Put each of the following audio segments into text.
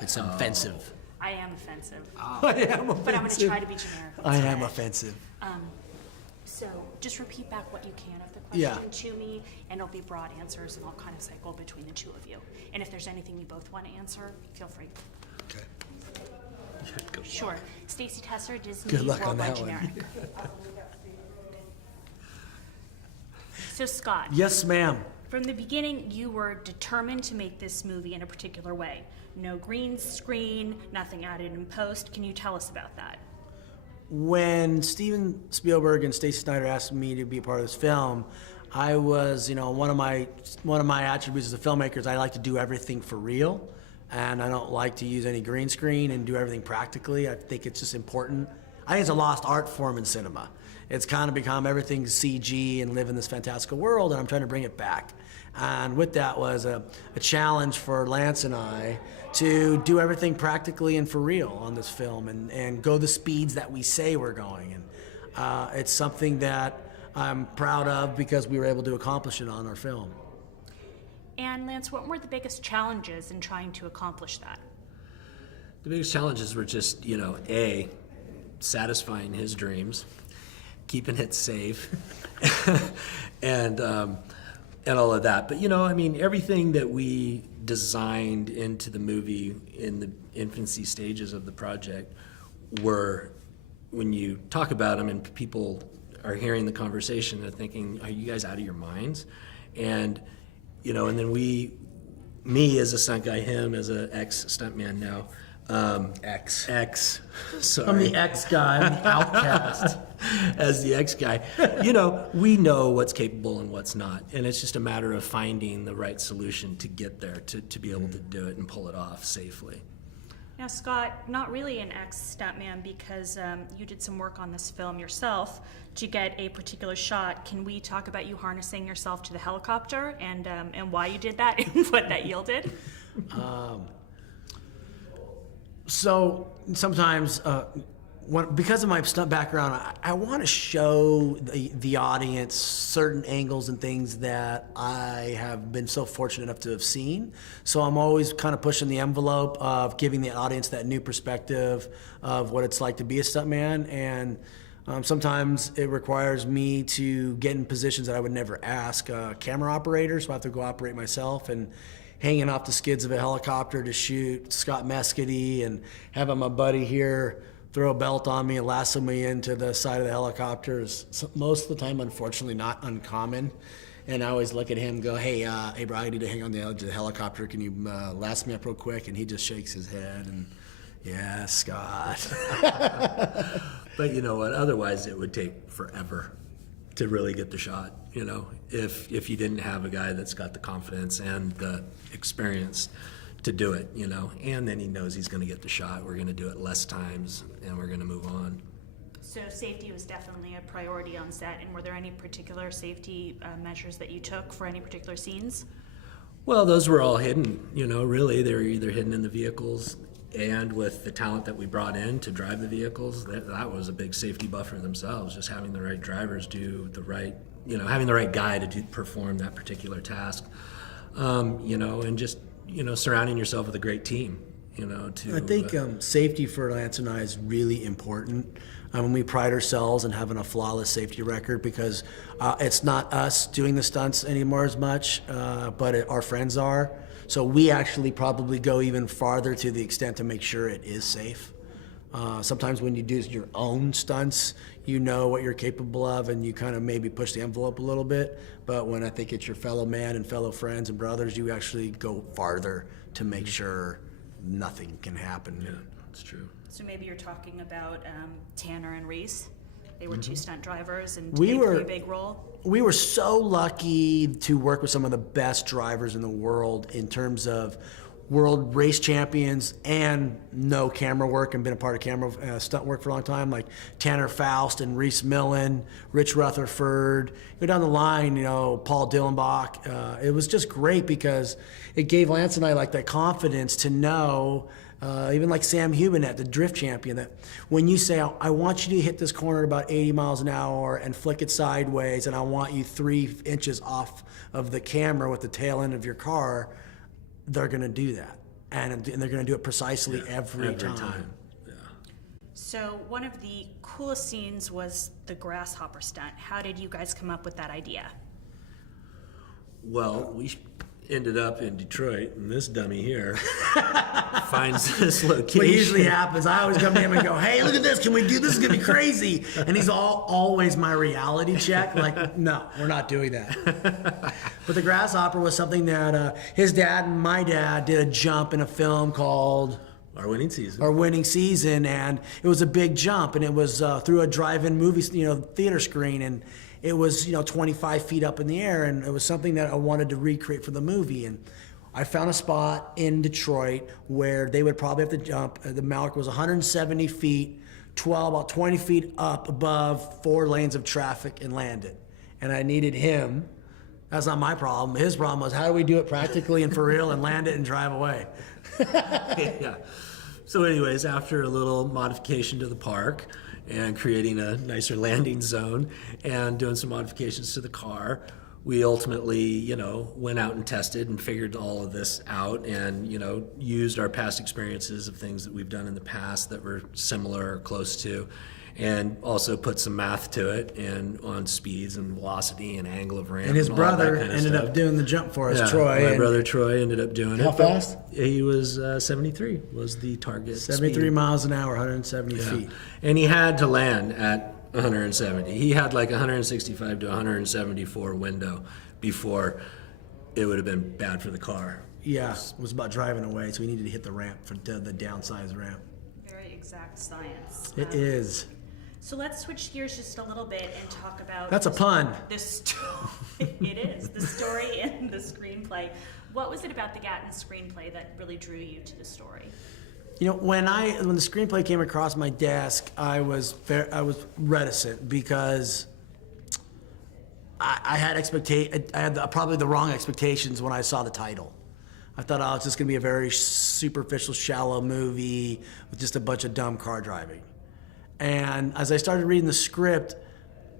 It's offensive. I am offensive. I am offensive. But I'm going to try to be generic. I am offensive. So just repeat back what you can of the question to me, and it'll be broad answers, and I'll kind of cycle between the two of you. And if there's anything you both want to answer, feel free. Okay. Sure. Stacy Tesser, Disney Good luck on Worldwide that one. Generic. So Scott. Yes, ma'am. From the beginning, you were determined to make this movie in a particular way. No green screen, nothing added in post. Can you tell us about that? When Steven Spielberg and Stacey Snider asked me to be a part of this film, I was, one of my attributes as a filmmaker is I like to do everything for real, and I don't like to use any green screen and do everything practically. I think it's just important. I think it's a lost art form in cinema. It's kind of become everything's CG and live in this fantastical world, and I'm trying to bring it back. And with that was a challenge for Lance and I to do everything practically and for real on this film and go the speeds that we say we're going. And it's something that I'm proud of because we were able to accomplish it on our film. And Lance, what were the biggest challenges in trying to accomplish that? The biggest challenges were just, A, satisfying his dreams, keeping it safe, and all of that. But everything that we designed into the movie in the infancy stages of the project were, when you talk about them and people are hearing the conversation, they're thinking, "Are you guys out of your minds?" And and then me as a stunt guy, him as an ex-stuntman now. Sorry. I'm the ex guy, I'm the outcast. As the ex guy, we know what's capable and what's not, and it's just a matter of finding the right solution to get there, to be able to do it and pull it off safely. Now, Scott, not really an ex-stuntman because you did some work on this film yourself to get a particular shot. Can we talk about you harnessing yourself to the helicopter and why you did that and what that yielded? So sometimes, because of my stunt background, I want to show the audience certain angles and things that I have been so fortunate enough to have seen. So I'm always kind of pushing the envelope of giving the audience that new perspective of what it's like to be a stuntman. And sometimes it requires me to get in positions that I would never ask camera operators, so I have to go operate myself, and hanging off the skids of a helicopter to shoot Scott Mescudi and having my buddy here throw a belt on me and lasso me into the side of the helicopter is most of the time, unfortunately, not uncommon. And I always look at him and go, hey bro, I need to hang on the edge of the helicopter. Can you lasso me up real quick? And he just shakes his head and, yeah, Scott. But you know what? Otherwise, it would take forever to really get the shot. If you didn't have a guy that's got the confidence and the experience to do it, and then he knows he's going to get the shot. We're going to do it less times, and we're going to move on. So safety was definitely a priority on set, and were there any particular safety measures that you took for any particular scenes? Well, those were all hidden, really. They were either hidden in the vehicles and with the talent that we brought in to drive the vehicles. That was a big safety buffer themselves, just having the right drivers do the right, having the right guy to perform that particular task, and just, surrounding yourself with a great team, I think safety for Lance and I is really important. We pride ourselves in having a flawless safety record because it's not us doing the stunts anymore as much, but our friends are. So we actually probably go even farther to the extent to make sure it is safe. Sometimes when you do your own stunts, you know what you're capable of and you kind of maybe push the envelope a little bit. But when I think it's your fellow man and fellow friends and brothers, you actually go farther to make sure nothing can happen. Yeah, that's true. So maybe you're talking about Tanner and Reese. They were two stunt drivers and We played were- a big role. We were so lucky to work with some of the best drivers in the world in terms of world race champions and no camera work and been a part of camera stunt work for a long time, like Tanner Faust and Reese Millen, Rich Rutherford. Go down the line, Paul Dillenbach. It was just great because it gave Lance and I like that confidence to know, even like Sam Hubenet, the drift champion, that when you say, I want you to hit this corner at about 80 miles an hour and flick it sideways, and I want you 3 inches off of the camera with the tail end of your car, they're going to do that. and they're going to do it precisely every time. Yeah. So one of the coolest scenes was the grasshopper stunt. How did you guys come up with that idea? Well, we ended up in Detroit, and this dummy here finds this location. What usually happens, I always come to him and go, hey, look at this, can we do this? It's gonna be crazy. And he's always my reality check, like, no, we're not doing that. But the grasshopper was something that his dad and my dad did a jump in a film called Our Winning Season. Our Winning Season, and it was a big jump, and it was through a drive-in movie, theater screen, and it was 25 feet up in the air, and it was something that I wanted to recreate for the movie. And I found a spot in Detroit where they would probably have to jump. The Malik was 170 feet, about 20 feet up above 4 lanes of traffic, and land it. And I needed him. That's not my problem. His problem was, how do we do it practically and for real and land it and drive away? Yeah. So anyways, after a little modification to the park and creating a nicer landing zone and doing some modifications to the car, we ultimately, went out and tested and figured all of this out and, used our past experiences of things that we've done in the past that were similar or close to, and also put some math to it and on speeds and velocity and angle of ramp. And his all that brother kind of ended stuff. up doing the jump for us, Yeah, Troy. my and brother Troy ended up doing it. How fast? He was 73 was the target 73 speed. miles an hour, 170 Yeah. feet. And he had to land at 170. He had like 165 to 174 window before it would have been bad for the car. Yeah, it was about driving away, so we needed to hit the ramp for the downsized ramp. Very exact science. It is. So let's switch gears just a little bit and talk about... That's a pun. It is. The story and the screenplay. What was it about the Gatton screenplay that really drew you to the story? When the screenplay came across my desk, I was reticent because I had probably the wrong expectations when I saw the title. I thought, it's just going to be a very superficial, shallow movie with just a bunch of dumb car driving. And as I started reading the script,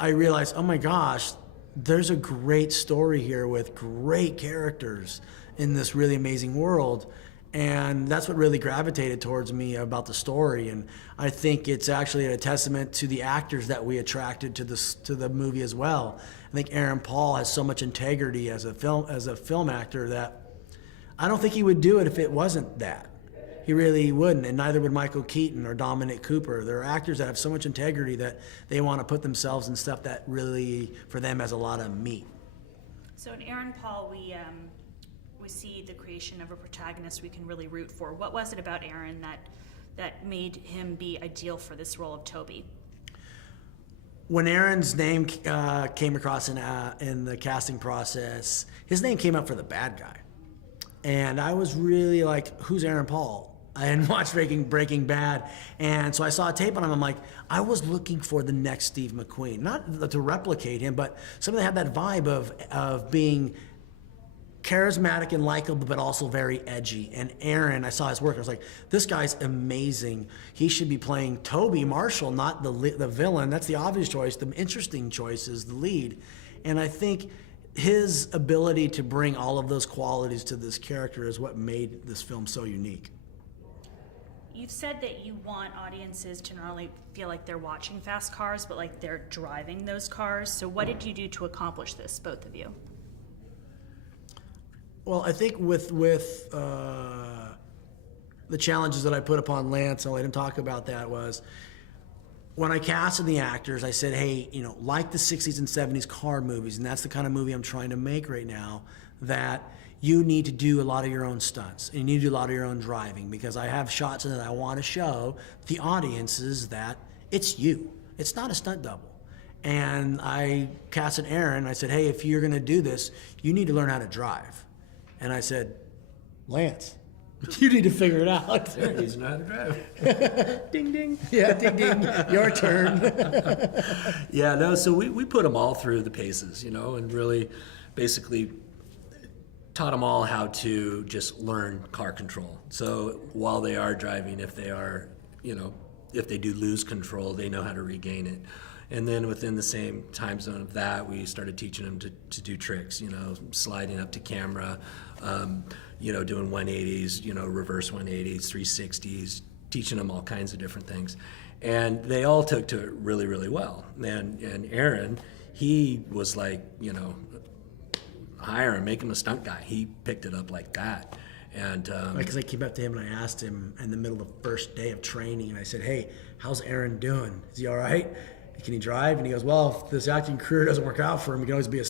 I realized, oh my gosh, there's a great story here with great characters in this really amazing world. And that's what really gravitated towards me about the story. And I think it's actually a testament to the actors that we attracted to the movie as well. I think Aaron Paul has so much integrity as a film actor that I don't think he would do it if it wasn't that. He really wouldn't, and neither would Michael Keaton or Dominic Cooper. There are actors that have so much integrity that they want to put themselves in stuff that really, for them, has a lot of meat. So in Aaron Paul, we see the creation of a protagonist we can really root for. What was it about Aaron that made him be ideal for this role of Toby? When Aaron's name came across in the casting process, his name came up for the bad guy. And I was really like, who's Aaron Paul? I hadn't watched Breaking Bad, and so I saw a tape on him. I'm like, I was looking for the next Steve McQueen, not to replicate him, but somebody that had that vibe of being charismatic and likable, but also very edgy. And Aaron, I saw his work. I was like, this guy's amazing. He should be playing Toby Marshall, not the villain. That's the obvious choice. The interesting choice is the lead. And I think his ability to bring all of those qualities to this character is what made this film so unique. You've said that you want audiences to not only feel like they're watching fast cars, but like they're driving those cars. So what did you do to accomplish this, both of you? Well, I think with the challenges that I put upon Lance, I'll let him talk about that, was when I casted the actors, I said, hey, like the 60s and 70s car movies, and that's the kind of movie I'm trying to make right now, that you need to do a lot of your own stunts, and you need to do a lot of your own driving, because I have shots in it that I want to show the audiences that it's you. It's not a stunt double. And I casted Aaron, and I said, hey, if you're going to do this, you need to learn how to drive. And I said, Lance, you need to figure it out. There, he's not how to drive. Ding, ding. Yeah, ding, ding. Your turn. Yeah, no, so we put them all through the paces, and really basically taught them all how to just learn car control. So while they are driving, if they are, if they do lose control, they know how to regain it. And then within the same time zone of that, we started teaching them to do tricks, sliding up to camera, doing 180s, reverse 180s, 360s, teaching them all kinds of different things. And they all took to it really, really well. And Aaron, he was like, hire him, make him a stunt guy. He picked it up like that. And because I came up to him and I asked him in the middle of the first day of training, and I said, "Hey, how's Aaron doing? Is he all right? Can he drive?" And he goes, "Well, if this acting career doesn't work out for him, he can always be a